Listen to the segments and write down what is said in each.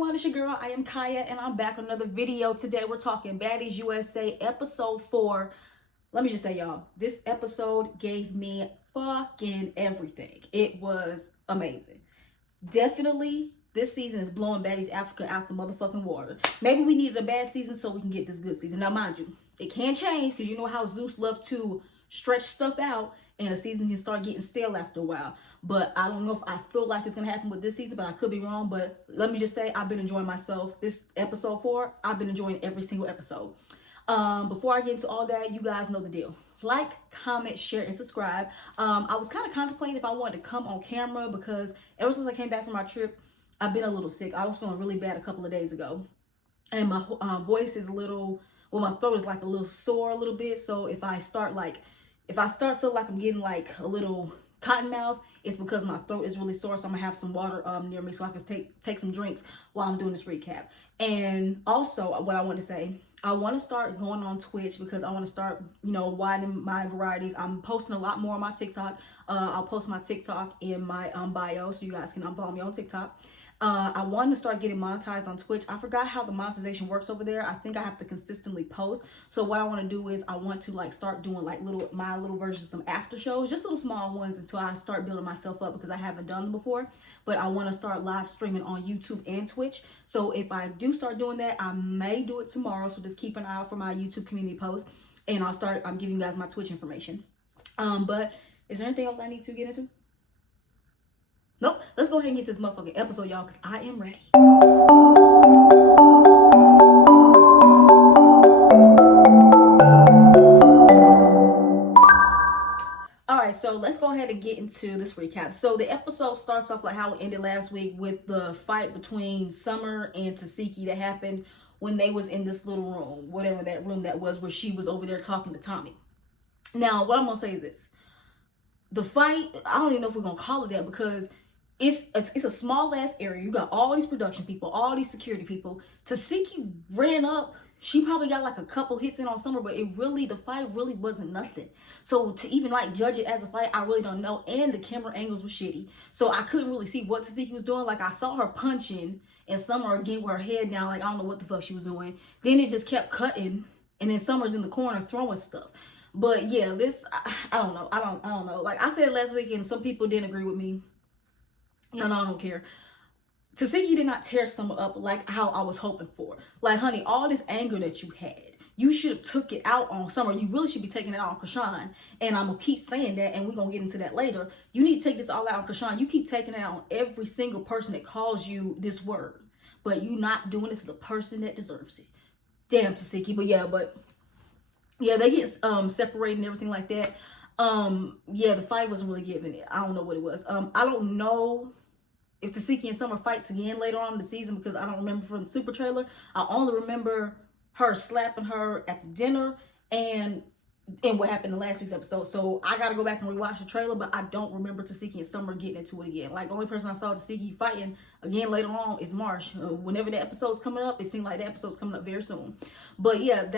everyone, it's your girl, I am Kaya, and I'm back with another video. Today we're talking Baddies USA episode 4. Let me just say, y'all, this episode gave me fucking everything. It was amazing. Definitely, this season is blowing Baddies Africa out the motherfucking water. Maybe we needed a bad season so we can get this good season. Now, mind you, it can change because you know how Zeus loves to stretch stuff out and a season can start getting stale after a while. But I don't know if I feel like it's going to happen with this season, but I could be wrong. But let me just say, I've been enjoying myself. This episode 4, I've been enjoying every single episode. Before I get into all that, you guys know the deal. Like, comment, share, and subscribe. I was kind of contemplating if I wanted to come on camera because ever since I came back from my trip, I've been a little sick. I was feeling really bad a couple of days ago. And my voice is a little, well, my throat is like a little sore a little bit. So if I start feeling like I'm getting like a little cotton mouth, it's because my throat is really sore. So I'm gonna have some water near me so I can take some drinks while I'm doing this recap. And also what I want to say, I want to start going on Twitch because I want to start, widening my varieties. I'm posting a lot more on my TikTok. I'll post my TikTok in my bio so you guys can follow me on TikTok. I want to start getting monetized on Twitch. I forgot how the monetization works over there. I think I have to consistently post. So what I want to do is I want to start doing my little versions of some after shows, just little small ones until I start building myself up because I haven't done them before. But I want to start live streaming on YouTube and Twitch. So if I do start doing that, I may do it tomorrow. So just keep an eye out for my YouTube community post, and I'm giving you guys my Twitch information. But is there anything else I need to get into? Nope. Let's go ahead and get to this motherfucking episode, y'all, because I am ready. Alright, so let's go ahead and get into this recap. So the episode starts off like how it ended last week with the fight between Summer and Tiki that happened when they was in this little room, whatever that room that was, where she was over there talking to Tommy. Now, what I'm going to say is this. The fight, I don't even know if we're going to call it that because it's a small ass area. You got all these production people, all these security people. Tiki ran up. She probably got like a couple hits in on Summer, but the fight really wasn't nothing. So to even judge it as a fight, I really don't know. And the camera angles were shitty. So I couldn't really see what Tiki was doing. Like I saw her punching and Summer again with her head down. Like I don't know what the fuck she was doing. Then it just kept cutting. And then Summer's in the corner throwing stuff. But yeah, I don't know. I don't know. Like I said last week and some people didn't agree with me. No, I don't care. Tiki did not tear Summer up like how I was hoping for. Like, honey, all this anger that you had, you should have took it out on Summer. You really should be taking it out on Kashan. And I'm going to keep saying that, and we're going to get into that later. You need to take this all out on Kashan. You keep taking it out on every single person that calls you this word. But you not doing this to the person that deserves it. Damn, Tiki. But yeah, they get separated and everything like that. Yeah, the fight wasn't really giving it. I don't know what it was. I don't know if Tiki and Summer fights again later on in the season because I don't remember from the super trailer. I only remember her slapping her at the dinner and what happened in last week's episode. So I gotta go back and rewatch the trailer, but I don't remember Tiki and Summer getting into it again. Like the only person I saw Tiki fighting again later on is Marsh. Whenever the episode's coming up, it seemed like the episode's coming up very soon. But yeah,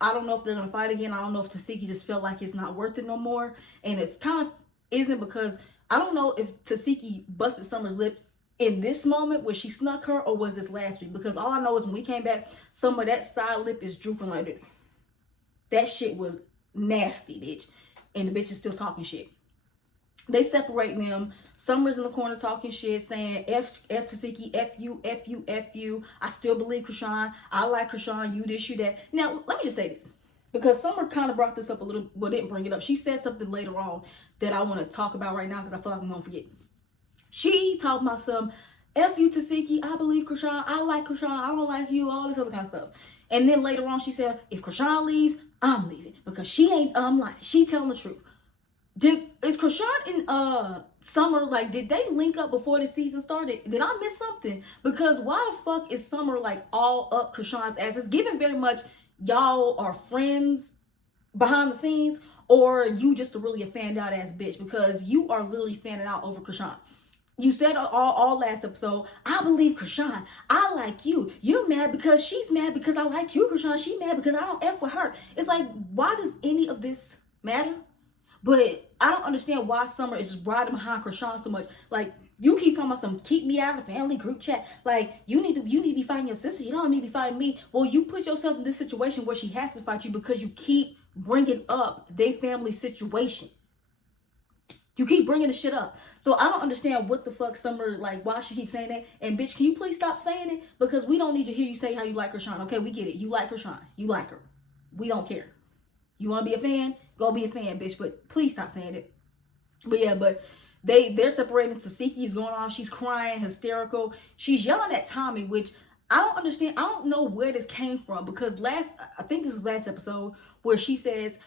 I don't know if they're gonna fight again. I don't know if Tiki just felt like it's not worth it no more. And it's kind of isn't because I don't know if Tiki busted Summer's lip in this moment where she snuck her or was this last week. Because all I know is when we came back, some of that side lip is drooping like this. That shit was nasty, bitch. And the bitch is still talking shit. They separate them. Summer's in the corner talking shit, saying F Tiki, F you, F you, F you. I still believe Kashan. I like Kashan. You this, you that. Now, let me just say this. Because Summer kind of brought this up a little, but didn't bring it up. She said something later on that I want to talk about right now because I feel like I'm going to forget. She talked about some F you Tiki, I believe Kashan, I like Kashan, I don't like you, all this other kind of stuff. And then later on she said, if Kashan leaves, I'm leaving. Because she ain't lying. She telling the truth. Is Kashan and Summer, did they link up before the season started? Did I miss something? Because why the fuck is Summer all up Kashan's ass? It's given very much y'all are friends behind the scenes, or you just really a fanned out ass bitch because you are literally fanning out over Kashan. You said all last episode, I believe Kashan. I like you. You're mad because she's mad because I like you, Kashan. She mad because I don't F with her. It's like, why does any of this matter? But I don't understand why Summer is just riding behind Kashan so much. Like, You keep talking about some keep me out of the family group chat. Like, you need to be fighting your sister. You don't need to be fighting me. Well, you put yourself in this situation where she has to fight you because you keep bringing up their family situation. You keep bringing the shit up. So I don't understand what the fuck Summer, like, why she keeps saying that. And bitch, can you please stop saying it? Because we don't need to hear you say how you like Kashan. Okay, we get it. You like Kashan. You like her. We don't care. You want to be a fan? Go be a fan, bitch. But please stop saying it. But yeah, but they're separating. Tasiki is going off. She's crying, hysterical. She's yelling at Tommy, which I don't understand. I don't know where this came from, because I think this was last episode, where she says,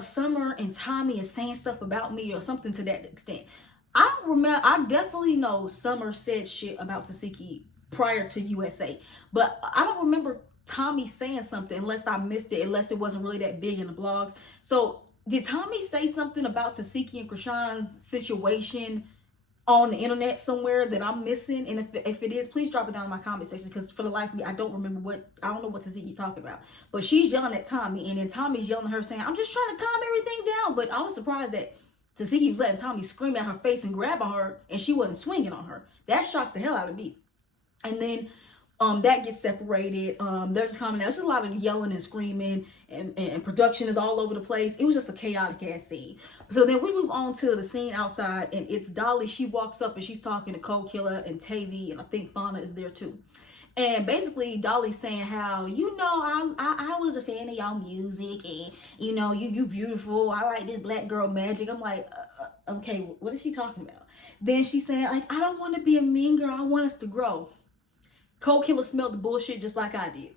Summer and Tommy is saying stuff about me or something to that extent. I don't remember. I definitely know Summer said shit about Tasiki prior to USA, but I don't remember Tommy saying something, unless I missed it, unless it wasn't really that big in the blogs. So did Tommy say something about Tasiki and Kashan's situation on the internet somewhere that I'm missing? And if it is, please drop it down in my comment section, because for the life of me, I don't know what Tasiki's talking about. But she's yelling at Tommy, and then Tommy's yelling at her saying, I'm just trying to calm everything down. But I was surprised that Tasiki was letting Tommy scream at her face and grab on her, and she wasn't swinging on her. That shocked the hell out of me. And then that gets separated. They're just coming out. There's a lot of yelling and screaming, and production is all over the place. It was just a chaotic ass scene. So then we move on to the scene outside, and it's Dolly. She walks up and she's talking to Cold Killer and Tavy, and I think Fauna is there too. And basically Dolly's saying how, I was a fan of y'all music, and you beautiful. I like this black girl magic. I'm like, okay, what is she talking about? Then she's saying, like, I don't want to be a mean girl. I want us to grow. Cold Killer smelled the bullshit just like I did.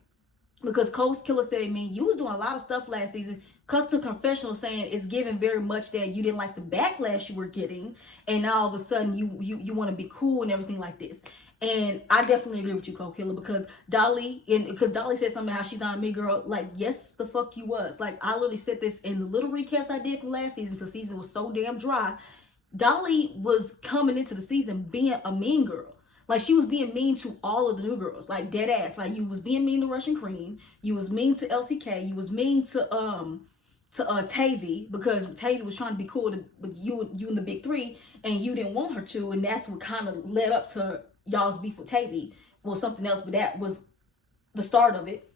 Because Cold Killer said, man, you was doing a lot of stuff last season. Cuts to confessional saying it's given very much that you didn't like the backlash you were getting. And now all of a sudden you want to be cool and everything like this. And I definitely agree with you, Cold Killer, because Dolly said something how she's not a mean girl. Like, yes, the fuck you was. Like, I literally said this in the little recaps I did from last season, because season was so damn dry. Dolly was coming into the season being a mean girl. Like, she was being mean to all of the new girls, like dead ass. Like, you was being mean to Russian Cream, you was mean to LCK, you was mean to Tavy, because Tavy was trying to be cool with you and the big three, and you didn't want her to, and that's what kind of led up to y'all's beef with Tavy. Well, something else, but that was the start of it.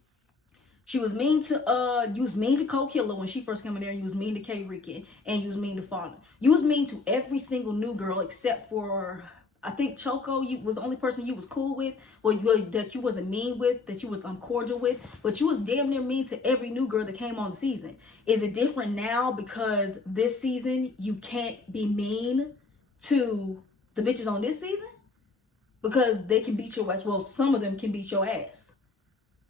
She was mean to you was mean to Cold Killer when she first came in there. You was mean to K Rican, and you was mean to Fauna. You was mean to every single new girl except for, I think, Choco. You was the only person you was cool with, that you wasn't mean with, that you was cordial with. But you was damn near mean to every new girl that came on the season. Is it different now because this season you can't be mean to the bitches on this season? Because they can beat your ass. Well, some of them can beat your ass.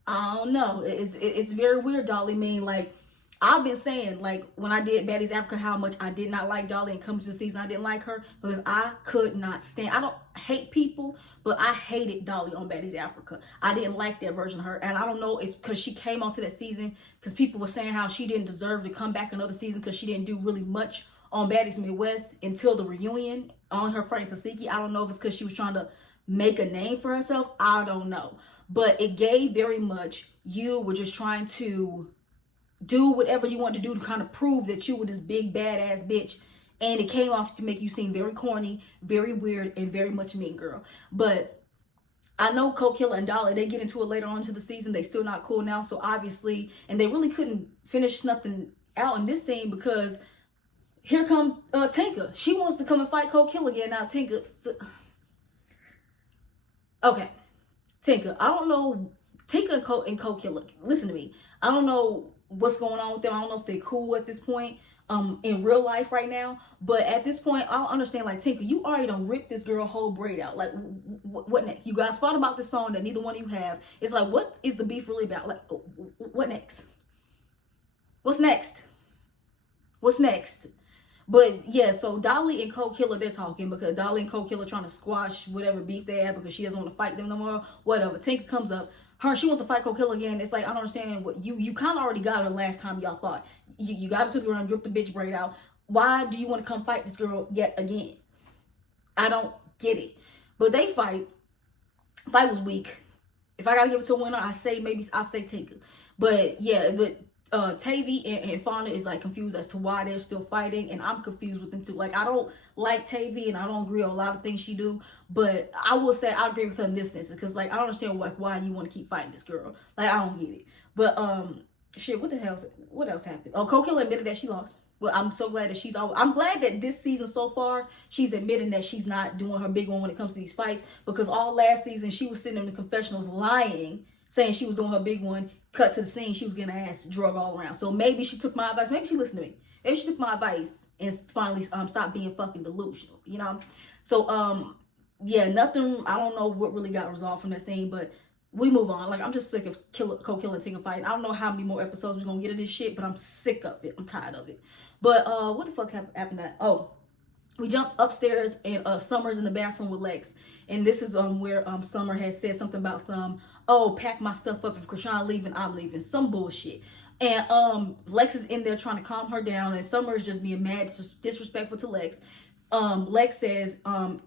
I don't know. It's very weird, Dolly. Mean, like, I've been saying, like, when I did Baddies Africa, how much I did not like Dolly, and coming to the season I didn't like her, because I could not stand. I don't hate people, but I hated Dolly on Baddies Africa. I didn't like that version of her, and I don't know, it's because she came onto that season because people were saying how she didn't deserve to come back another season because she didn't do really much on Baddies Midwest until the reunion on her fighting Tasiki. I don't know if it's because she was trying to make a name for herself. I don't know. But it gave very much you were just trying to do whatever you wanted to do to kind of prove that you were this big badass bitch. And it came off to make you seem very corny, very weird, and very much mean girl. But I know Cold Killer and Dolly, they get into it later on into the season. They still not cool now. So obviously, and they really couldn't finish nothing out in this scene because here come Tinka. She wants to come and fight Cold Killer again. Now Tinka... Okay. Tinka, I don't know. Tinka and Cold Killer, listen to me. I don't know what's going on with them. I don't know if they're cool at this point in real life right now. But at this point, I don't understand. Like, Tinka, you already done ripped this girl whole braid out. Like, what next? You guys fought about this song that neither one of you have. It's like, what is the beef really about? Like, what next? What's next? What's next? But yeah, so Dolly and Cold Killer, they're talking because Dolly and Cold Killer trying to squash whatever beef they have because she doesn't want to fight them no more. Whatever. Tinka comes up. She wants to fight Cold Killer again. It's like, I don't understand what you kind of already got her last time y'all fought. You got her to the ground, ripped the bitch braid out. Why do you want to come fight this girl yet again? I don't get it. But they fight. Fight was weak. If I gotta give it to a winner, I say Tinka. But yeah, but Tavy and Fauna is like confused as to why they're still fighting, and I'm confused with them too. Like, I don't like Tavy, and I don't agree on a lot of things she do, but I will say I agree with her in this instance, because like I don't understand like why you want to keep fighting this girl. Like, I don't get it. But shit, what else happened? Oh, Kokilla admitted that she lost. Well, I'm so glad that I'm glad that this season so far, she's admitting that she's not doing her big one when it comes to these fights, because all last season she was sitting in the confessionals lying, saying she was doing her big one. Cut to the scene, she was getting her ass drug all around. So maybe she took my advice. Maybe she listened to me. Maybe she took my advice and finally stopped being fucking delusional, you know? So, yeah, nothing, I don't know what really got resolved from that scene, but we move on. Like, I'm just sick of Kokilla and Tika fighting. I don't know how many more episodes we're gonna get of this shit, but I'm sick of it. I'm tired of it. But, what the fuck happened that? Oh, we jump upstairs, and Summer's in the bathroom with Lex, and this is where Summer had said something about pack my stuff up, if Kashan leaving, I'm leaving, some bullshit. And Lex is in there trying to calm her down, and Summer is just being mad, disrespectful to Lex. Lex says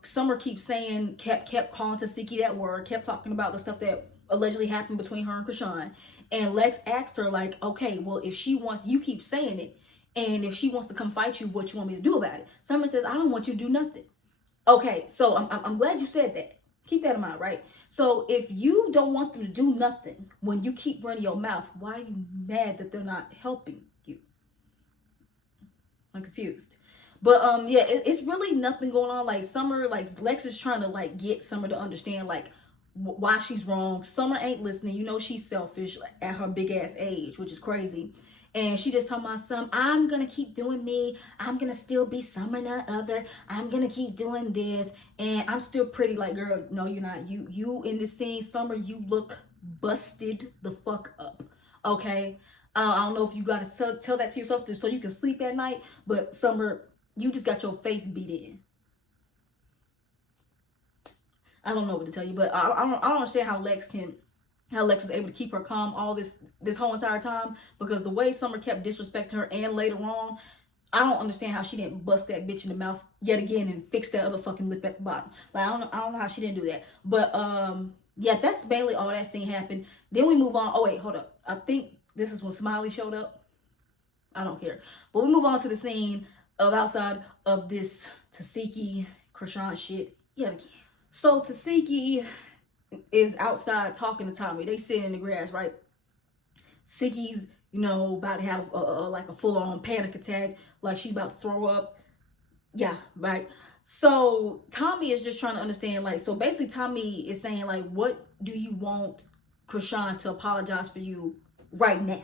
Summer kept calling Tasiki that word, kept talking about the stuff that allegedly happened between her and Kashan, and Lex asked her like, okay, well, if she wants, you keep saying it, and if she wants to come fight you, what you want me to do about it? Summer says, I don't want you to do nothing. Okay, so I'm glad you said that. Keep that in mind, right? So if you don't want them to do nothing when you keep running your mouth, why are you mad that they're not helping you? I'm confused. But yeah, it's really nothing going on. Like, Summer, like, Lex is trying to like get Summer to understand like why she's wrong. Summer ain't listening. You know she's selfish at her big ass age, which is crazy. And she just talking about I'm gonna keep doing me. I'm gonna still be Summer, not other. I'm gonna keep doing this, and I'm still pretty. Like, girl, no, you're not. You in this scene, Summer, you look busted the fuck up. Okay, I don't know if you gotta tell that to yourself so you can sleep at night, but Summer, you just got your face beat in. I don't know what to tell you, but I don't understand how Lex was able to keep her calm all this whole entire time, because the way Summer kept disrespecting her, and later on, I don't understand how she didn't bust that bitch in the mouth yet again and fix that other fucking lip at the bottom. Like, I don't know how she didn't do that. But yeah, that's mainly all that scene happened. Then we move on. Oh wait, hold up. I think this is when Smiley showed up. I don't care. But we move on to the scene of outside of this Tasiki Kashan shit yet again. So Tasiki is outside talking to Tommy. They sit in the grass, right? Siki's, about to have like a full-on panic attack, like she's about to throw up. Yeah, right. So Tommy is just trying to understand, like, so basically Tommy is saying, like, what do you want Kashan to apologize for you right now?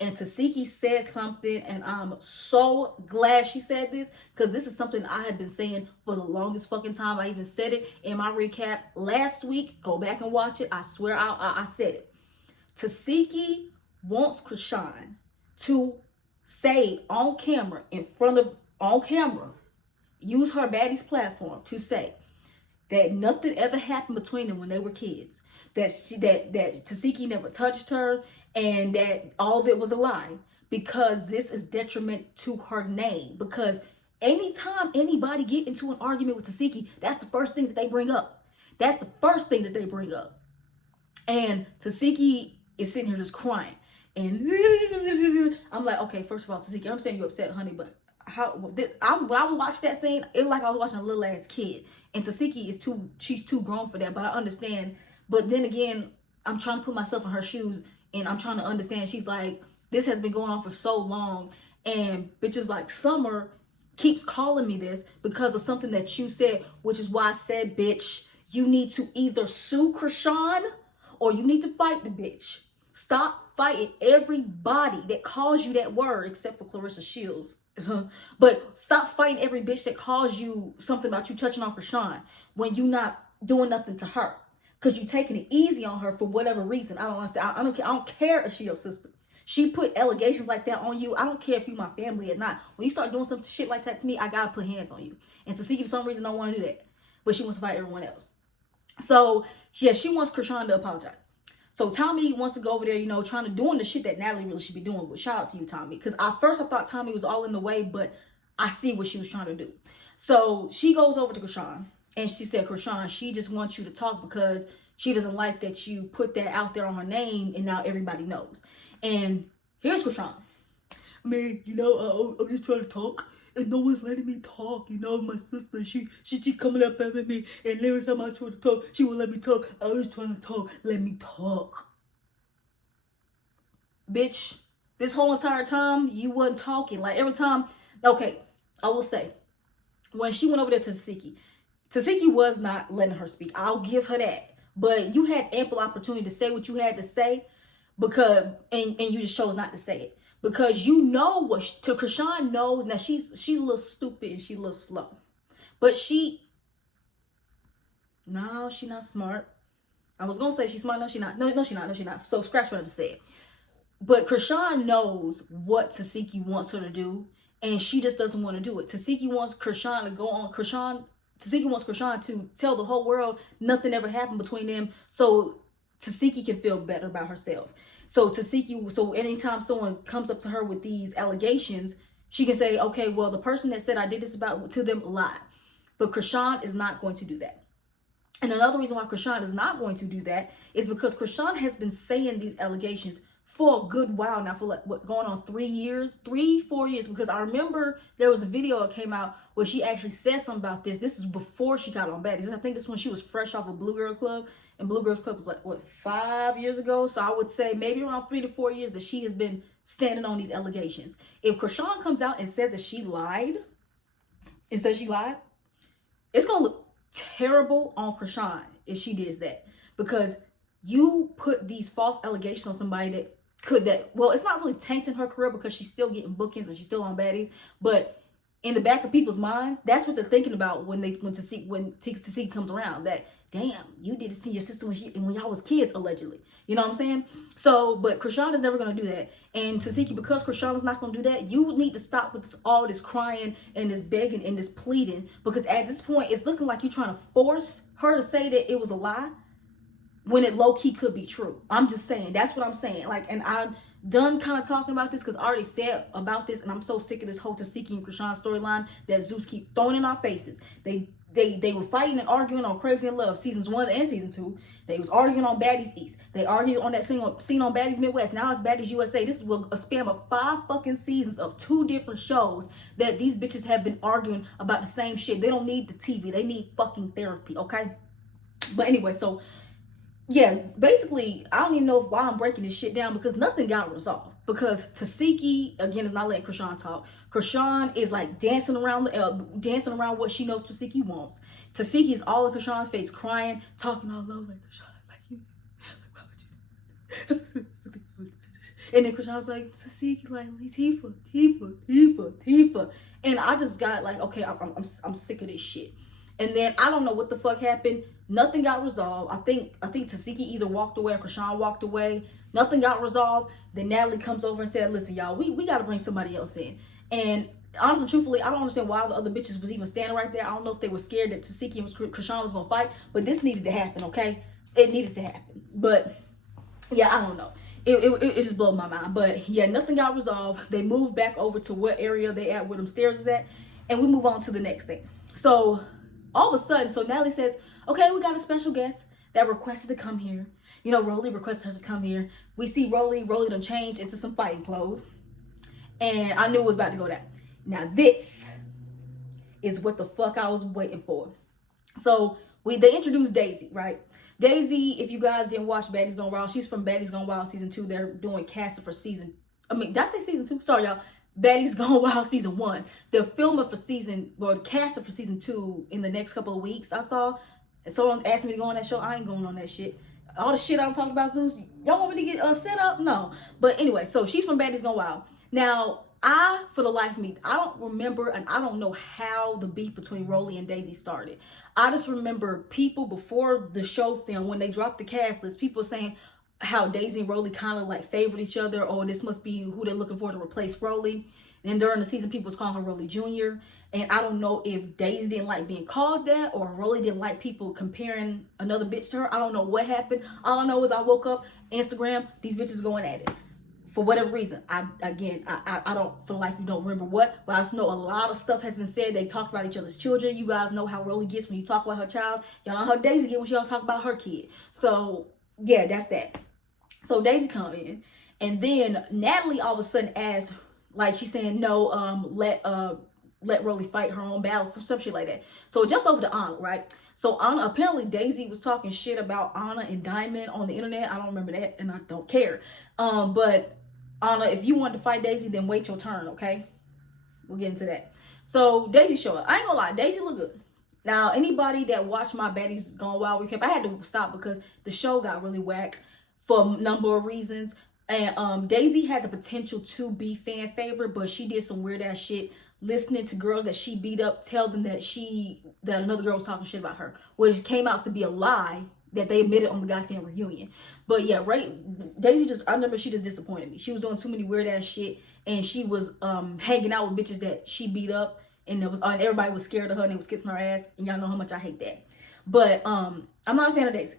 And Tasiki said something, and I'm so glad she said this, because this is something I have been saying for the longest fucking time. I even said it in my recap last week. Go back and watch it. I swear I said it. Tasiki wants Kashan to say on camera, use her Baddies platform to say that nothing ever happened between them when they were kids. That Tasiki never touched her, and that all of it was a lie, because this is detriment to her name. Because anytime anybody get into an argument with Tasiki, that's the first thing that they bring up. And Tasiki is sitting here just crying. And I'm like, okay, first of all, Tasiki, I understand you're upset, honey, but when I would watch that scene, it was like I was watching a little ass kid. And Tasiki she's too grown for that, but I understand. But then again, I'm trying to put myself in her shoes, and I'm trying to understand. She's like, this has been going on for so long, and bitches like Summer keeps calling me this because of something that you said, which is why I said, bitch, you need to either sue Kashan or you need to fight the bitch. Stop fighting everybody that calls you that word, except for Clarissa Shields. But stop fighting every bitch that calls you something about you touching on Kashan when you not doing nothing to her, because you taking it easy on her for whatever reason. I don't understand. I don't care if she your sister. She put allegations like that on you. I don't care if you my family or not. When you start doing some shit like that to me, I gotta put hands on you. And to see for some reason don't want to do that, but she wants to fight everyone else. So yeah, she wants Kashan to apologize. So Tommy wants to go over there, trying to doing the shit that Natalie really should be doing. But shout out to you, Tommy. Because at first I thought Tommy was all in the way, but I see what she was trying to do. So she goes over to Kashan, and she said, Kashan, she just wants you to talk because she doesn't like that you put that out there on her name, and now everybody knows. And Here's Kashan. Man, I'm just trying to talk, and no one's letting me talk. My sister, she coming up at me, and every time I try to talk, she won't let me talk. I was trying to talk. Let me talk. Bitch, this whole entire time, you wasn't talking. Like, every time, okay, I will say, when she went over there to Tasiki was not letting her speak. I'll give her that. But you had ample opportunity to say what you had to say, because and you just chose not to say it. Because you know what Kashan knows. Now she's a little stupid and she a little slow. But no, she not smart. I was gonna say she's smart. No, she not. No, she not. No, she not. So scratch what I just said. But Kashan knows what Tasiki wants her to do, and she just doesn't want to do it. Tasiki wants Kashan to go on. Tasiki wants Kashan to tell the whole world nothing ever happened between them, so Tasiki can feel better about herself. So anytime someone comes up to her with these allegations, she can say, okay, well, the person that said I did this to them lied. But Kashan is not going to do that. And another reason why Kashan is not going to do that is because Kashan has been saying these allegations for a good while now, for like going on 4 years, because I remember there was a video that came out where she actually said something about this. This is before she got on Baddies. I think this is when she was fresh off of Blue Girls Club, and Blue Girls Club was like, what, 5 years ago? So I would say maybe around 3 to 4 years that she has been standing on these allegations. If Kashan comes out and says that she lied, it's gonna look terrible on Kashan if she does that, because you put these false allegations on somebody well, it's not really tainting her career because she's still getting bookings and she's still on Baddies, but in the back of people's minds, that's what they're thinking about when Tasiki comes around. That, damn, you did this to your sister when y'all was kids, allegedly. You know what I'm saying? So, but Kashan is never gonna do that. And Tasiki, because Kashan is not gonna do that, you need to stop with all this crying and this begging and this pleading, because at this point, it's looking like you're trying to force her to say that it was a lie, when it low-key could be true. I'm just saying. That's what I'm saying. Like, and I'm done kind of talking about this because I already said about this, and I'm so sick of this whole Tasiki and Kashan storyline that Zeus keep throwing in our faces. They were fighting and arguing on Crazy in Love seasons 1 and season 2. They was arguing on Baddies East. They argued on that scene on Baddies Midwest. Now it's Baddies USA. This is a span of 5 fucking seasons of 2 different shows that these bitches have been arguing about the same shit. They don't need the TV. They need fucking therapy, okay? But anyway, so yeah, basically, I don't even know why I'm breaking this shit down, because nothing got resolved. Because Tasiki, again, is not letting Kashan talk. Kashan is like dancing around what she knows Tasiki wants. Tasiki is all in Kashan's face, crying, talking all low like, Kashan, like you, like, why would you? And then Kashan's like, Tasiki, like, Tifa. And I just got like, okay, I'm sick of this shit. And then I don't know what the fuck happened. Nothing got resolved. I think Tasiki either walked away or Kashan walked away. Nothing got resolved. Then Natalie comes over and said, listen, y'all, we got to bring somebody else in. And honestly, truthfully, I don't understand why the other bitches was even standing right there. I don't know if they were scared that Tasiki and Kashan was going to fight. But this needed to happen, okay? It needed to happen. But, yeah, I don't know. It just blew my mind. But, yeah, nothing got resolved. They moved back over to what area they at, where them stairs was at. And we move on to the next thing. So all of a sudden, so Natalie says, okay, we got a special guest that requested to come here. Rollie requested her to come here. We see Rollie done changed into some fighting clothes. And I knew it was about to go down. Now this is what the fuck I was waiting for. So they introduced Daisy, right? Daisy, if you guys didn't watch Baddies Gone Wild, she's from Baddies Gone Wild season 2. They're doing casting for did I say season 2? Sorry, y'all. Baddies Gone Wild season 1. They're filming for casting for season 2 in the next couple of weeks. I saw, and someone asked me to go on that show. I ain't going on that shit. All the shit I'm talking about, Zeus, y'all want me to get set up? No. But anyway, so she's from Baddies Gone Wild. Now, for the life of me, I don't remember, and I don't know how the beef between Rollie and Daisy started. I just remember people before the show film, when they dropped the cast list, people saying how Daisy and Rollie kind of like favored each other, or this must be who they're looking for to replace Rollie. And during the season, people was calling her Rollie Jr. And I don't know if Daisy didn't like being called that, or Rollie didn't like people comparing another bitch to her. I don't know what happened. All I know is I woke up, Instagram, these bitches going at it. For whatever reason. I don't, for life, you don't remember what, but I just know a lot of stuff has been said. They talk about each other's children. You guys know how Rollie gets when you talk about her child. Y'all know how Daisy get when she all talk about her kid. So, yeah, that's that. So Daisy come in, And then Natalie all of a sudden asks, like she's saying, no, let Rollie fight her own battles, some shit like that. So it jumps over to Anna, right? So Anna, apparently Daisy was talking shit about Anna and Diamond on the internet. I don't remember that, and I don't care. But Anna, if you want to fight Daisy, then wait your turn, okay? We'll get into that. So Daisy show up. I ain't gonna lie, Daisy look good. Now, anybody that watched my Baddies Gone Wild recap, I had to stop because the show got really whack for a number of reasons. And Daisy had the potential to be fan favorite, but she did some weird ass shit, listening to girls that she beat up tell them that another girl was talking shit about her, which came out to be a lie that they admitted on the goddamn reunion. But yeah, right, Daisy I remember she just disappointed me. She was doing too many weird ass shit, and she was hanging out with bitches that she beat up, and everybody was scared of her and they was kissing her ass, and y'all know how much I hate that. But I'm not a fan of Daisy.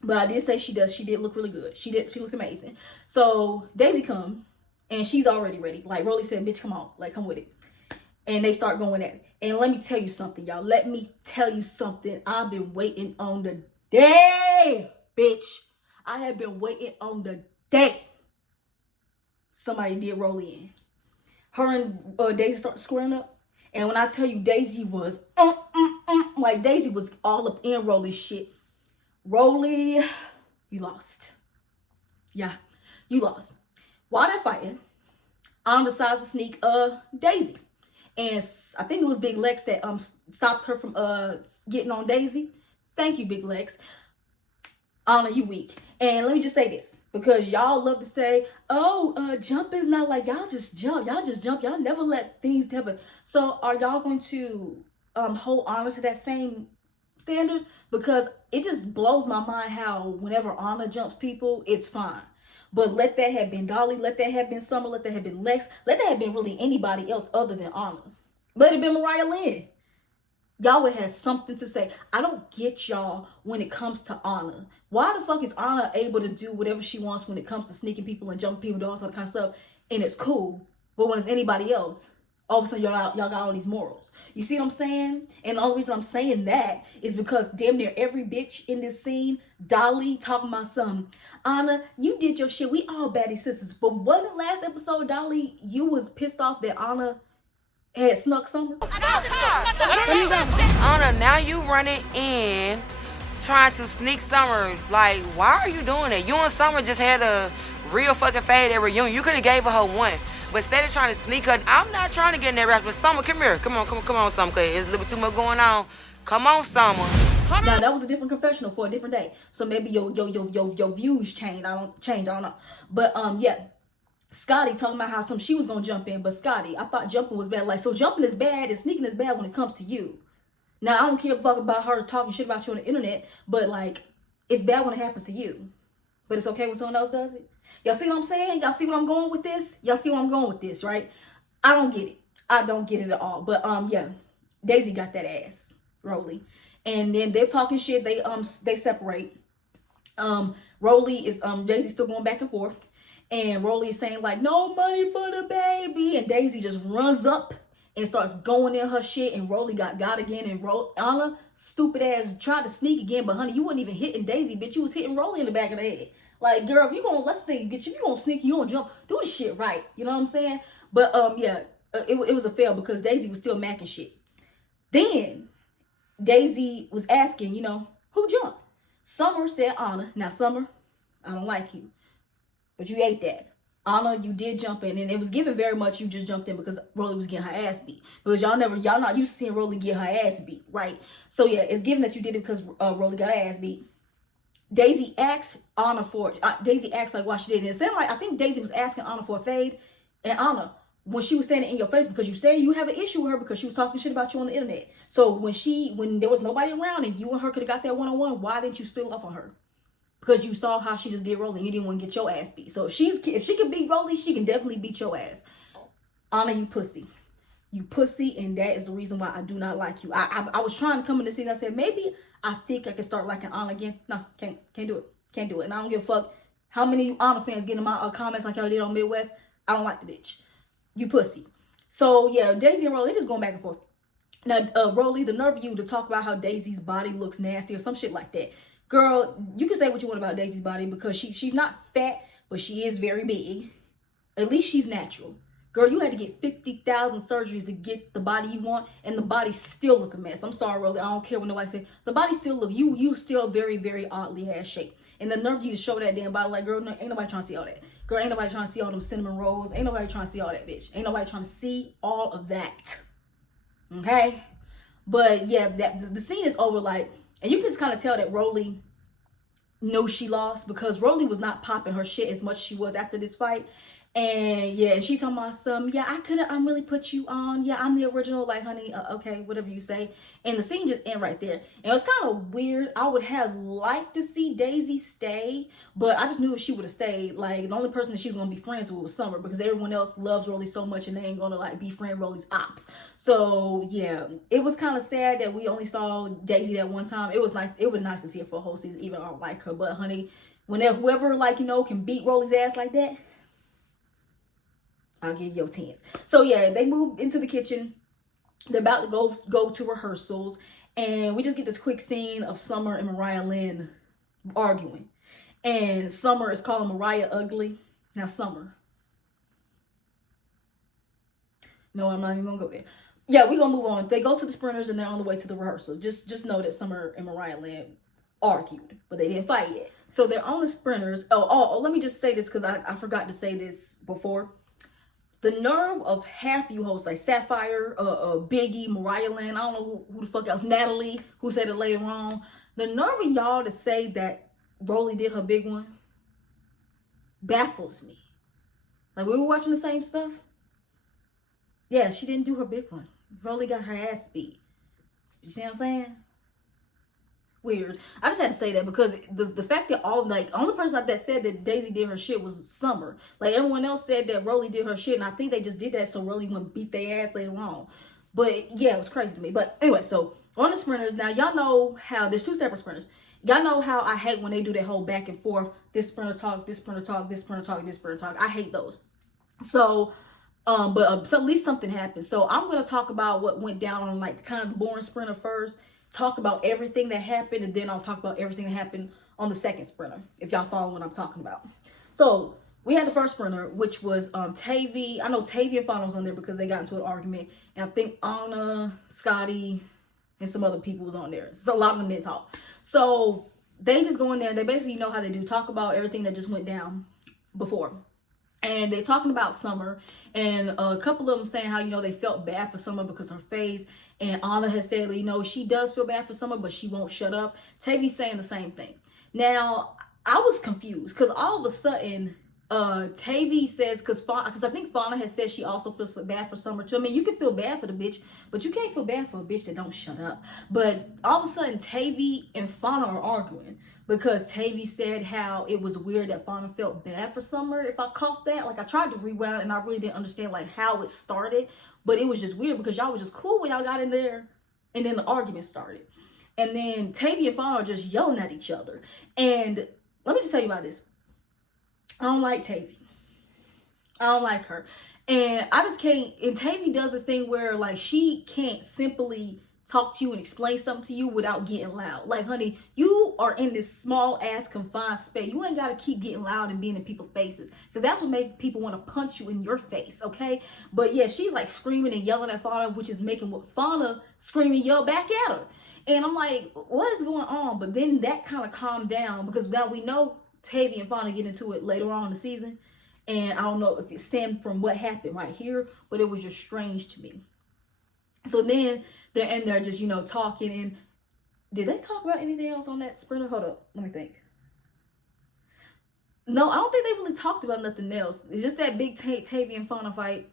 But I did say she did look really good. She looked amazing. So Daisy comes and she's already ready. Like Rollie said, bitch, come on, like come with it. And they start going at it. And let me tell you something, y'all. Let me tell you something. I've been waiting on the day, bitch. I have been waiting on the day somebody did Rollie in. Her and Daisy started squaring up. And when I tell you Daisy was like Daisy was all up in Rollie's shit. Rollie, you lost. Yeah, you lost. While they're fighting, Anna decides to sneak Daisy. And I think it was Big Lex that stopped her from getting on Daisy. Thank you, Big Lex. Anna, you weak. And let me just say this, because y'all love to say, oh, jump is not like, y'all just jump. Y'all just jump. Y'all never let things happen. So are y'all going to hold Anna to that same standard? Because it just blows my mind how whenever Anna jumps people, it's fine. But let that have been Dolly, let that have been Summer, let that have been Lex, let that have been really anybody else other than Anna. Let it have been Mariah Lynn. Y'all would have something to say. I don't get y'all when it comes to Anna. Why the fuck is Anna able to do whatever she wants when it comes to sneaking people and jumping people, doing all that kind of stuff, and it's cool? But when it's anybody else, all of a sudden y'all got all these morals. You see what I'm saying? And the only reason I'm saying that is because damn near every bitch in this scene, Dolly talking about something. Anna, you did your shit. We all baddie sisters. But wasn't last episode, Dolly, you was pissed off that Anna had snuck Summer? Anna, now you running in trying to sneak Summer. Like, why are you doing that? You and Summer just had a real fucking fade at reunion. You could have gave her one. But instead of trying to sneak her, I'm not trying to get in that rap. But Summer, come here. Come on, Summer. Cause it's a little bit too much going on. Come on, Summer. Now that was a different confessional for a different day. So maybe your views changed. I don't know. But yeah. Scotty talking about how she was gonna jump in, but Scotty, I thought jumping was bad. Like, so jumping is bad and sneaking is bad when it comes to you. Now I don't care a fuck about her talking shit about you on the internet, but like, it's bad when it happens to you. But it's okay when someone else does it. Y'all see what I'm saying? Y'all see what I'm going with this? Y'all see where I'm going with this, right? I don't get it. I don't get it at all. But yeah, Daisy got that ass, Rollie. And then they're talking shit. They separate. Rollie is Daisy still going back and forth. And Rollie is saying like, no money for the baby. And Daisy just runs up and starts going in her shit. And Rollie got again. And Anna, stupid ass, tried to sneak again. But honey, you wasn't even hitting Daisy, bitch. You was hitting Rollie in the back of the head. Like, girl, if you gonna, let's think, bitch, if you gonna sneak, you gonna jump, do the shit right. You know what I'm saying? But yeah, it was a fail because Daisy was still macking shit. Then Daisy was asking, you know, who jumped? Summer said Anna. Now, Summer, I don't like you, but you ate that. Anna, you did jump in, and it was given very much you just jumped in because Rollie was getting her ass beat. Because y'all not used to seeing Rollie get her ass beat, right? So yeah, it's given that you did it because Rollie got her ass beat. Daisy asked Anna for it. Daisy asked like why she did it. It sounded like, I think Daisy was asking Anna for a fade. And Anna, when she was standing in your face, because you say you have an issue with her because she was talking shit about you on the internet. So when there was nobody around and you and her could have got that one-on-one, why didn't you still off on her? Because you saw how she just did Rollie and you didn't want to get your ass beat. So if she can beat Rollie, she can definitely beat your ass. Anna, you pussy. You pussy, and that is the reason why I do not like you. I was trying to come in this season. I said, maybe I think I can start liking Anna again. No, can't do it. Can't do it. And I don't give a fuck how many Anna fans get in my comments like y'all did on Midwest. I don't like the bitch. You pussy. So, yeah, Daisy and Rollie, just going back and forth. Now, Rollie, the nerve of you to talk about how Daisy's body looks nasty or some shit like that. Girl, you can say what you want about Daisy's body because she's not fat, but she is very big. At least she's natural. Girl, you had to get 50,000 surgeries to get the body you want, and the body still look a mess. I'm sorry, Rollie. I don't care what nobody say. The body still look, you still very, very oddly ass shaped. And the nerve you to show that damn body, like, girl, no, ain't nobody trying to see all that. Girl, ain't nobody trying to see all them cinnamon rolls. Ain't nobody trying to see all that, bitch. Ain't nobody trying to see all of that. Okay? But yeah, the scene is over, like, and you can just kind of tell that Rollie knew she lost because Rollie was not popping her shit as much as she was after this fight. And yeah, and she talking about some, yeah, I'm really put you on. Yeah, I'm the original. Like, honey, okay, whatever you say. And the scene just end right there. And it was kind of weird. I would have liked to see Daisy stay, but I just knew if she would have stayed, like, the only person that she was going to be friends with was Summer because everyone else loves Rollie so much and they ain't going to, like, befriend Rollie's ops. So, yeah, it was kind of sad that we only saw Daisy that one time. It was nice. It was nice to see her for a whole season, even though I don't like her. But, honey, whenever whoever, like, you know, can beat Rollie's ass like that, I'll give you 10s. So yeah, they move into the kitchen. They're about to go to rehearsals, and we just get this quick scene of Summer and Mariah Lynn arguing, and Summer is calling Mariah ugly. Now, Summer, no, I'm not even gonna go there. Yeah, we're gonna move on. They go to the sprinters and they're on the way to the rehearsal. Just know that Summer and Mariah Lynn argued, but they didn't fight yet. So they're on the sprinters. Oh, let me just say this because I forgot to say this before. The nerve of half you hosts, like Sapphire, Biggie, Mariah Lynn, I don't know who the fuck else, Natalie, who said it later on. The nerve of y'all to say that Rollie did her big one baffles me. Like, we were watching the same stuff. Yeah, she didn't do her big one. Rollie got her ass beat. You see what I'm saying? Weird. I just had to say that because the fact that only person that said that Daisy did her shit was Summer. Like, everyone else said that Rollie did her shit, and I think they just did that so Rollie wouldn't beat their ass later on. But yeah, it was crazy to me. But anyway, so on the sprinters, now y'all know how there's two separate sprinters. Y'all know how I hate when they do that whole back and forth. This sprinter talk, this sprinter talk, this sprinter talk, this sprinter talk. I hate those. So but at least something happened. So I'm gonna talk about what went down on, like, kind of the boring sprinter first. Talk about everything that happened, and then I'll talk about everything that happened on the second sprinter, if y'all follow what I'm talking about. So we had the first sprinter, which was Tavy. I know Tavy and Fauna was on there because they got into an argument, and I think Anna, Scotty, and some other people was on there. So a lot of them didn't talk. So they just go in there and they basically know how they do, talk about everything that just went down before. And they're talking about Summer, and a couple of them saying how, you know, they felt bad for Summer because her face. And Anna has said, you know, she does feel bad for Summer, but she won't shut up. Tavy's saying the same thing. Now, I was confused because all of a sudden, Tavy says, because I think Fauna has said she also feels bad for Summer too. I mean, you can feel bad for the bitch, but you can't feel bad for a bitch that don't shut up. But all of a sudden, Tavy and Fauna are arguing because Tavy said how it was weird that Fauna felt bad for Summer. If I caught that, like, I tried to rewound and I really didn't understand, like, how it started. But it was just weird because y'all was just cool when y'all got in there, and then the argument started. And then Tavy and Fauna are just yelling at each other. And let me just tell you about this. I don't like Tavy. I don't like her. And I just can't, and Tavy does this thing where, like, she can't simply talk to you and explain something to you without getting loud. Like, honey, you are in this small ass confined space. You ain't got to keep getting loud and being in people's faces, because that's what makes people want to punch you in your face, okay? But yeah, she's like screaming and yelling at Fauna, which is making Fauna scream and yell back at her. And I'm like, what is going on? But then that kind of calmed down because now we know Tavy and Fauna get into it later on in the season. And I don't know if it stemmed from what happened right here, but it was just strange to me. So then they're in there just, you know, talking. And did they talk about anything else on that sprinter? Hold up, let me think. No, I don't think they really talked about nothing else. It's just that big Tavy and Fauna fight.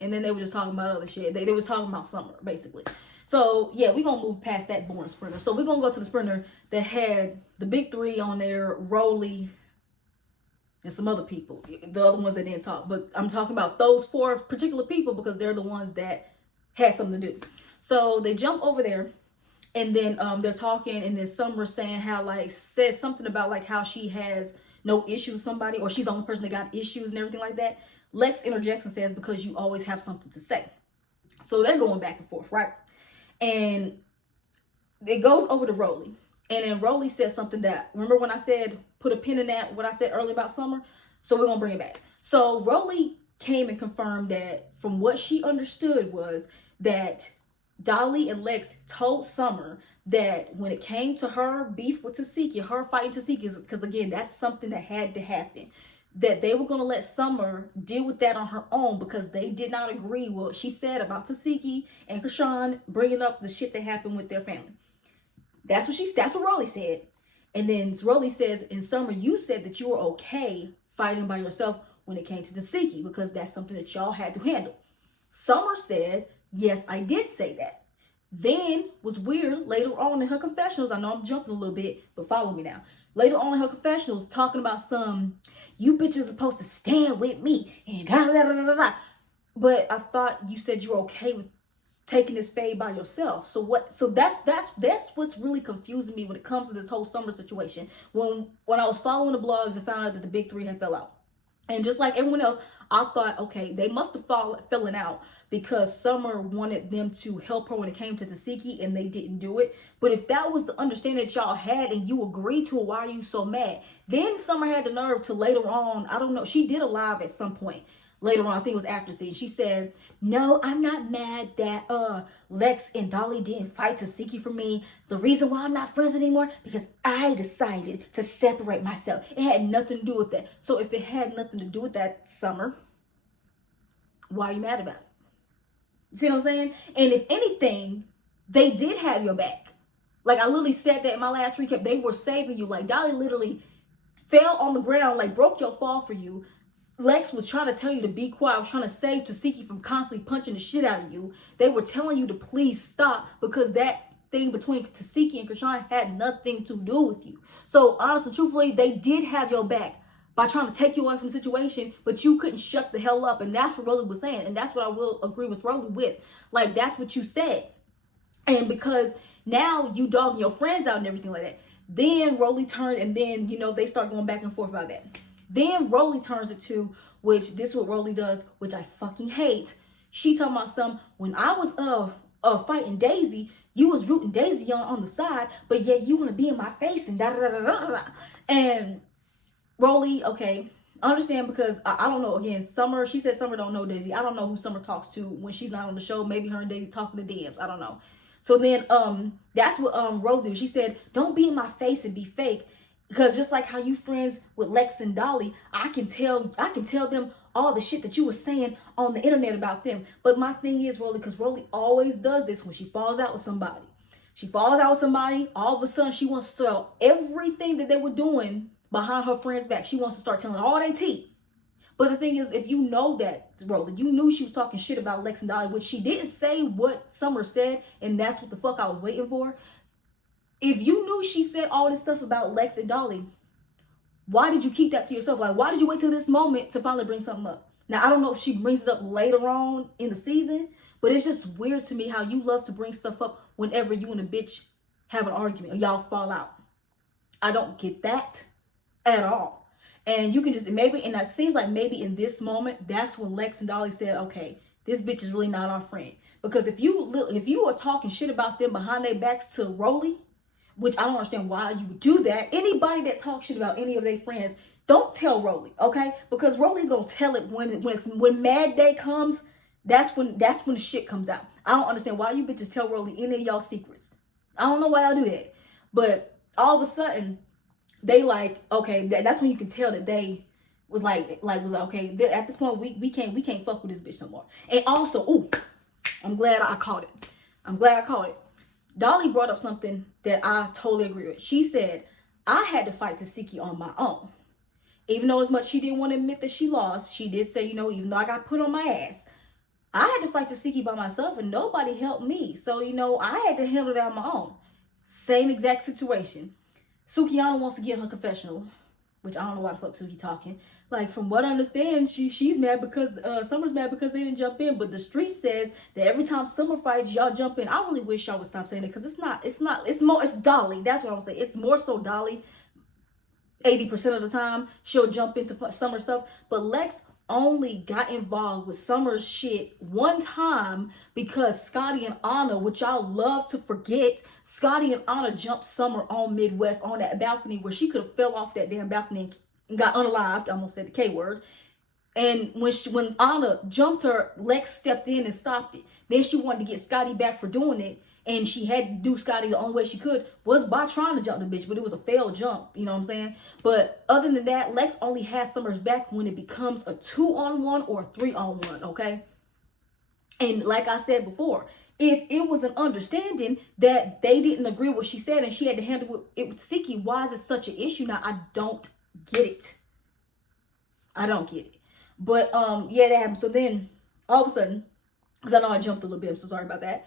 And then they were just talking about other shit. They was talking about Summer, basically. So, yeah, we're going to move past that boring sprinter. So, we're going to go to the sprinter that had the big three on there, Rollie, and some other people. The other ones that didn't talk. But I'm talking about those four particular people because they're the ones that had something to do. So, they jump over there. And then they're talking. And then Summer saying how, like, said something about, like, how she has no issue with somebody. Or she's the only person that got issues and everything like that. Lex interjects and says, because you always have something to say. So, they're going back and forth, right? And it goes over to Rollie. And then Rollie said something that, remember when I said, put a pin in that, what I said earlier about Summer? So we're going to bring it back. So Rollie came and confirmed that from what she understood was that Dolly and Lex told Summer that when it came to her beef with Tiki, her fighting Tiki, because again, that's something that had to happen, that they were going to let Summer deal with that on her own because they did not agree with what she said about Tiki and Kashan bringing up the shit that happened with their family. That's what Rollie said. And then Rollie says, in Summer, you said that you were okay fighting by yourself when it came to Tiki because that's something that y'all had to handle. Summer said, yes, I did say that. Then was weird later on in her confessionals. I know I'm jumping a little bit, but follow me now. Later on in her confessionals, talking about you bitches are supposed to stand with me and da da da da da. But I thought you said you were okay with taking this fade by yourself. So that's what's really confusing me when it comes to this whole Summer situation. When I was following the blogs and found out that the big three had fell out. And just like everyone else, I thought, okay, they must have fallen out because Summer wanted them to help her when it came to Tiki and they didn't do it. But if that was the understanding that y'all had and you agreed to it, why are you so mad? Then Summer had the nerve to later on, I don't know, she did a live at some point. Later on, I think it was after scene. She said, no, I'm not mad that Lex and Dolly didn't fight Tiki for me. The reason why I'm not friends anymore, because I decided to separate myself. It had nothing to do with that. So if it had nothing to do with that, Summer, why are you mad about it? You see what I'm saying? And if anything, they did have your back. Like I literally said that in my last recap. They were saving you. Like Dolly literally fell on the ground, like broke your fall for you. Lex was trying to tell you to be quiet. I was trying to save Tiki from constantly punching the shit out of you. They were telling you to please stop because that thing between Tiki and Kashan had nothing to do with you. So honestly, truthfully, they did have your back by trying to take you away from the situation, but you couldn't shut the hell up. And that's what Rollie was saying. And that's what I will agree with Rollie with. Like, that's what you said. And because now you dogging your friends out and everything like that. Then Rollie turned and then, they start going back and forth about that. Then Rollie turns it to, which this is what Rollie does, which I fucking hate. She talking about when I was fighting Daisy, you was rooting Daisy on the side, but yet you want to be in my face and da da da da da. And Rollie, okay, I understand because I don't know. Again, Summer, she said Summer don't know Daisy. I don't know who Summer talks to when she's not on the show. Maybe her and Daisy talking to DMs. I don't know. So then that's what Rollie did. She said, don't be in my face and be fake. Because just like how you friends with Lex and Dolly, I can tell them all the shit that you were saying on the internet about them. But my thing is, Rollie, because Rollie always does this when she falls out with somebody. She falls out with somebody, all of a sudden she wants to tell everything that they were doing behind her friend's back. She wants to start telling all their tea. But the thing is, if you know that, Rollie, you knew she was talking shit about Lex and Dolly, which she didn't say what Summer said, and that's what the fuck I was waiting for. If you knew she said all this stuff about Lex and Dolly, why did you keep that to yourself? Like, why did you wait till this moment to finally bring something up? Now, I don't know if she brings it up later on in the season, but it's just weird to me how you love to bring stuff up whenever you and a bitch have an argument or y'all fall out. I don't get that at all. And you can just, maybe, and that seems like maybe in this moment, that's when Lex and Dolly said, okay, this bitch is really not our friend. Because if you are talking shit about them behind their backs to Rollie, which I don't understand why you would do that. Anybody that talks shit about any of their friends, don't tell Rollie, okay? Because Rollie's gonna tell it when Mad Day comes. That's when the shit comes out. I don't understand why you bitches tell Rollie any of y'all secrets. I don't know why y'all do that. But all of a sudden, they like, okay, that's when you can tell that they was like okay, at this point we can't fuck with this bitch no more. And also, I'm glad I caught it. Dolly brought up something that I totally agree with. She said, I had to fight Tiki on my own. Even though as much she didn't want to admit that she lost, she did say, even though I got put on my ass, I had to fight Tiki by myself and nobody helped me. So, I had to handle it on my own. Same exact situation. Sukiyana wants to get her confessional, which I don't know why the fuck Suki talking. Like, from what I understand, she's mad because Summer's mad because they didn't jump in. But the street says that every time Summer fights, y'all jump in. I really wish y'all would stop saying it because it's Dolly. That's what I'm saying. It's more so Dolly. 80% of the time, she'll jump into Summer stuff. But Lex only got involved with Summer's shit one time because Scotty and Anna, which y'all love to forget, Scotty and Anna jumped Summer on Midwest on that balcony where she could have fell off that damn balcony and got unalived. I almost said the K word. And when Anna jumped her, Lex stepped in and stopped it. Then she wanted to get Scotty back for doing it. And she had to do Scotty the only way she could was by trying to jump the bitch. But it was a failed jump. You know what I'm saying? But other than that, Lex only has Summer's back when it becomes a 2-on-1 or a 3-on-1. Okay? And like I said before, if it was an understanding that they didn't agree with what she said and she had to handle it with Tiki, why is it such an issue? Now, I don't get it. I don't get it. But yeah, that happened. So then all of a sudden, because I know I jumped a little bit, I'm so sorry about that.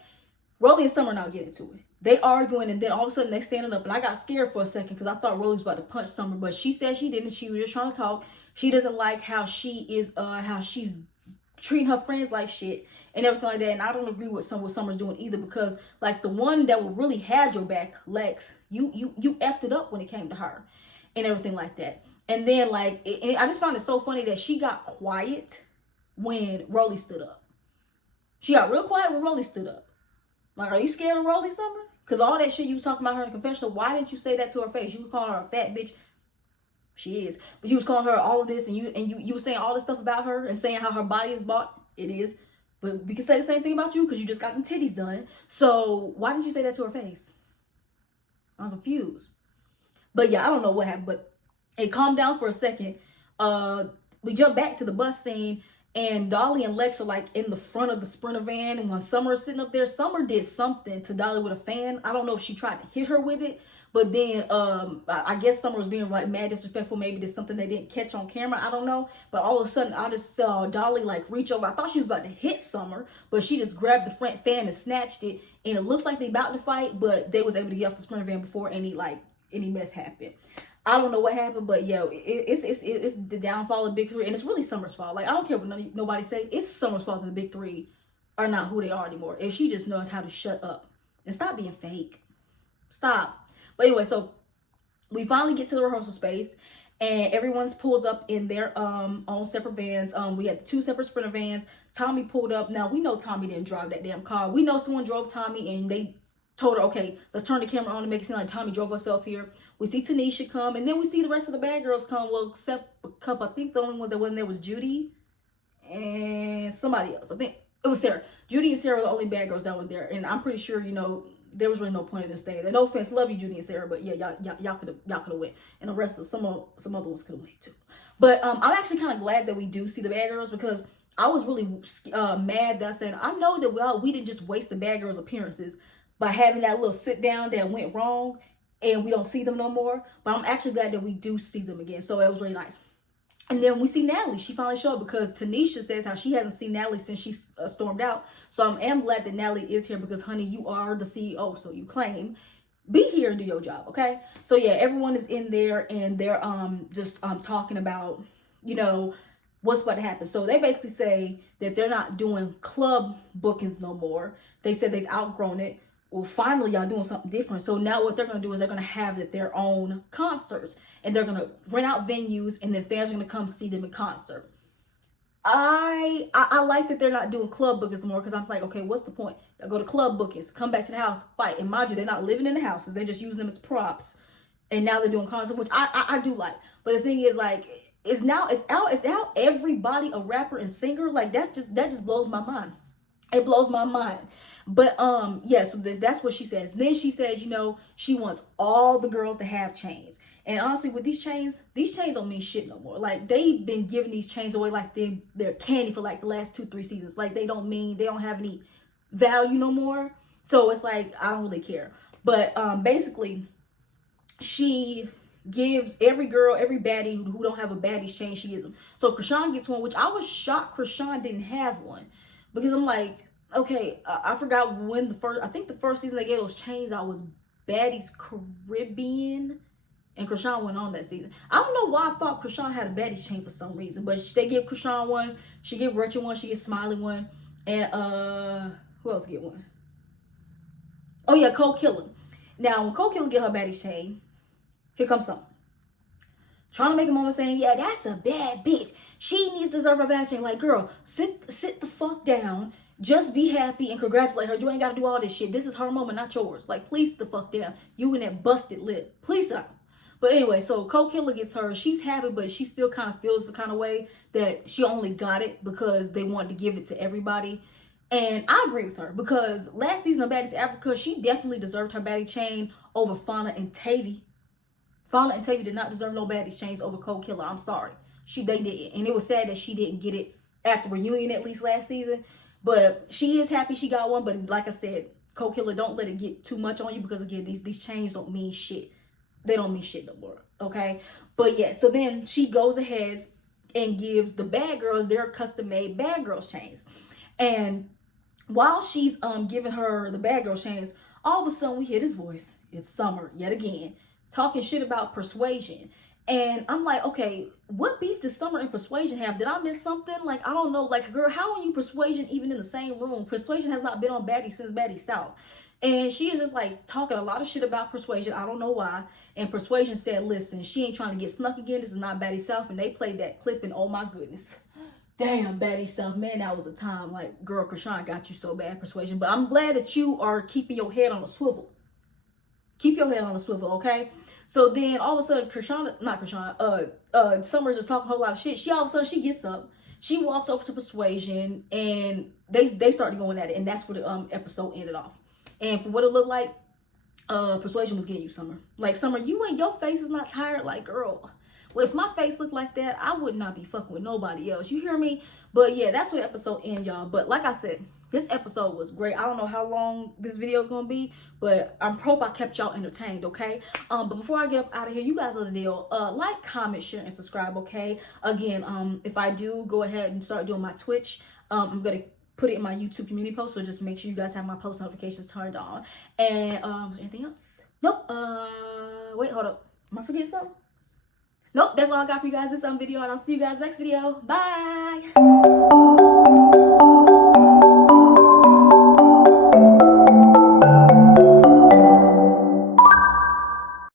Rollie and Summer now get into it. They arguing, and then all of a sudden they standing up, and I got scared for a second because I thought Rollie was about to punch Summer, but she said she didn't. She was just trying to talk. She doesn't like how she's treating her friends like shit and everything like that. And I don't agree with what Summer's doing either, because like the one that would really had your back, Lex, you effed it up when it came to her and everything like that. And then, like, I just found it so funny that she got quiet when Rollie stood up. She got real quiet when Rollie stood up. Like, are you scared of Rollie, Summer? Because all that shit you was talking about her in the confessional, why didn't you say that to her face? You was calling her a fat bitch. She is. But you was calling her all of this, and you were saying all this stuff about her and saying how her body is bought. It is. But we can say the same thing about you because you just got them titties done. So why didn't you say that to her face? I'm confused. But yeah, I don't know what happened, but it calmed down for a second. We jump back to the bus scene, and Dolly and Lex are like in the front of the Sprinter van. And when Summer is sitting up there, Summer did something to Dolly with a fan. I don't know if she tried to hit her with it, but then I guess Summer was being like mad disrespectful. Maybe there's something they didn't catch on camera. I don't know. But all of a sudden, I just saw Dolly like reach over. I thought she was about to hit Summer, but she just grabbed the front fan and snatched it. And it looks like they about to fight, but they was able to get off the Sprinter van before any mess happened. I don't know what happened, but yeah, it's the downfall of Big Three, and it's really Summer's fault. Like, I don't care what nobody say. It's Summer's fault that the Big Three are not who they are anymore. If she just knows how to shut up and stop being fake. Stop. But anyway, so we finally get to the rehearsal space, and everyone's pulls up in their own separate vans. We had 2 separate Sprinter vans. Tommy pulled up. Now, we know Tommy didn't drive that damn car. We know someone drove Tommy, and they told her, okay, let's turn the camera on to make it seem like Tommy drove herself here. We see Tanisha come, and then we see the rest of the bad girls come. Well, except a couple. I think the only ones that wasn't there was Judy and somebody else. I think it was Sarah. Judy and Sarah were the only bad girls that were there, and I'm pretty sure, there was really no point in them staying there. No offense, love you, Judy and Sarah, but yeah, y'all could have went, and the rest of some other ones could have went too. But I'm actually kind of glad that we do see the bad girls, because I was really mad that I said, I know that we didn't just waste the bad girls' appearances by having that little sit down that went wrong and we don't see them no more. But I'm actually glad that we do see them again. So it was really nice. And then we see Natalie. She finally showed up, because Tanisha says how she hasn't seen Natalie since she stormed out. So I am glad that Natalie is here, because, honey, you are the CEO, so you claim. Be here and do your job, okay? So yeah, everyone is in there, and they're just talking about, what's about to happen. So they basically say that they're not doing club bookings no more. They said they've outgrown it. Well, finally, y'all doing something different. So now what they're going to do is they're going to have their own concerts. And they're going to rent out venues, and then fans are going to come see them in concert. I like that they're not doing club bookings more, because I'm like, okay, what's the point? They'll go to club bookings, come back to the house, fight. And mind you, they're not living in the houses. They just use them as props. And now they're doing concerts, which I do like. But the thing is, like, it's now everybody a rapper and singer. Like, that just blows my mind. It blows my mind. But yeah, so that's what she says. Then she says, she wants all the girls to have chains. And honestly, with these chains don't mean shit no more. Like, they've been giving these chains away like they're candy for like the last 2-3 seasons. Like, they don't have any value no more. So it's like, I don't really care. But basically, she gives every girl, every baddie who don't have a baddie's chain, she gives them. So Kashan gets one, which I was shocked Kashan didn't have one. Because I'm like, okay, I forgot when I think the first season they gave those chains out was Baddies Caribbean, and Kashan went on that season. I don't know why I thought Kashan had a Baddies chain for some reason, but they give Kashan one, she give Wretched one, she gets Smiley one, and who else get one? Oh yeah, Cole Killer. Now when Cole Killer get her Baddies chain, here comes something. trying to make a moment saying, yeah, that's a bad bitch. She needs to deserve her badge chain. Like, girl, sit the fuck down. Just be happy and congratulate her. You ain't got to do all this shit. This is her moment, not yours. Like, please sit the fuck down. You and that busted lip. Please stop. But anyway, so Cold Killer gets her. She's happy, but she still kind of feels the kind of way that she only got it because they wanted to give it to everybody. And I agree with her because last season of Baddies Africa, she definitely deserved her baddie chain over Fauna and Tavy. Fauna and Tavy did not deserve no baddie chains over Cold Killer. I'm sorry. They didn't. And it was sad that she didn't get it at the reunion at least last season. But she is happy she got one. But like I said, Cold Killer, don't let it get too much on you because again, these chains don't mean shit. They don't mean shit no more. Okay? But yeah, so then she goes ahead and gives the bad girls their custom made bad girls chains. And while she's giving her the bad girl chains, all of a sudden we hear this voice. It's Summer yet again talking shit about Persuasion. And I'm like, okay, what beef does Summer and Persuasion have? Did I miss something? Like, I don't know. Like, girl, how are you Persuasion even in the same room? Persuasion has not been on Baddies since Baddies South. And she is just like talking a lot of shit about Persuasion. I don't know why. And Persuasion said, listen, she ain't trying to get snuck again. This is not Baddies South. And they played that clip and oh my goodness. Damn, Baddies South, man, that was a time. Like, girl, Kashan got you so bad, Persuasion. But I'm glad that you are keeping your head on a swivel. Keep your head on a swivel, okay? So then all of a sudden, Summer's just talking a whole lot of shit. All of a sudden she gets up, she walks over to Persuasion, and they started going at it, and that's where the episode ended off. And for what it looked like, Persuasion was getting you, Summer. Like, Summer, your face is not tired. Like, girl, well, if my face looked like that, I would not be fucking with nobody else. You hear me? But yeah, that's where the episode ends, y'all. But like I said, this episode was great. I don't know how long this video is going to be, but I hope I kept y'all entertained, okay? But before I get up out of here, you guys know the deal. Like, comment, share, and subscribe, okay? Again, if I do go ahead and start doing my Twitch, I'm going to put it in my YouTube community post, so just make sure you guys have my post notifications turned on. And, anything else? Nope. Wait, hold up. Am I forgetting something? Nope, that's all I got for you guys this video, and I'll see you guys next video. Bye!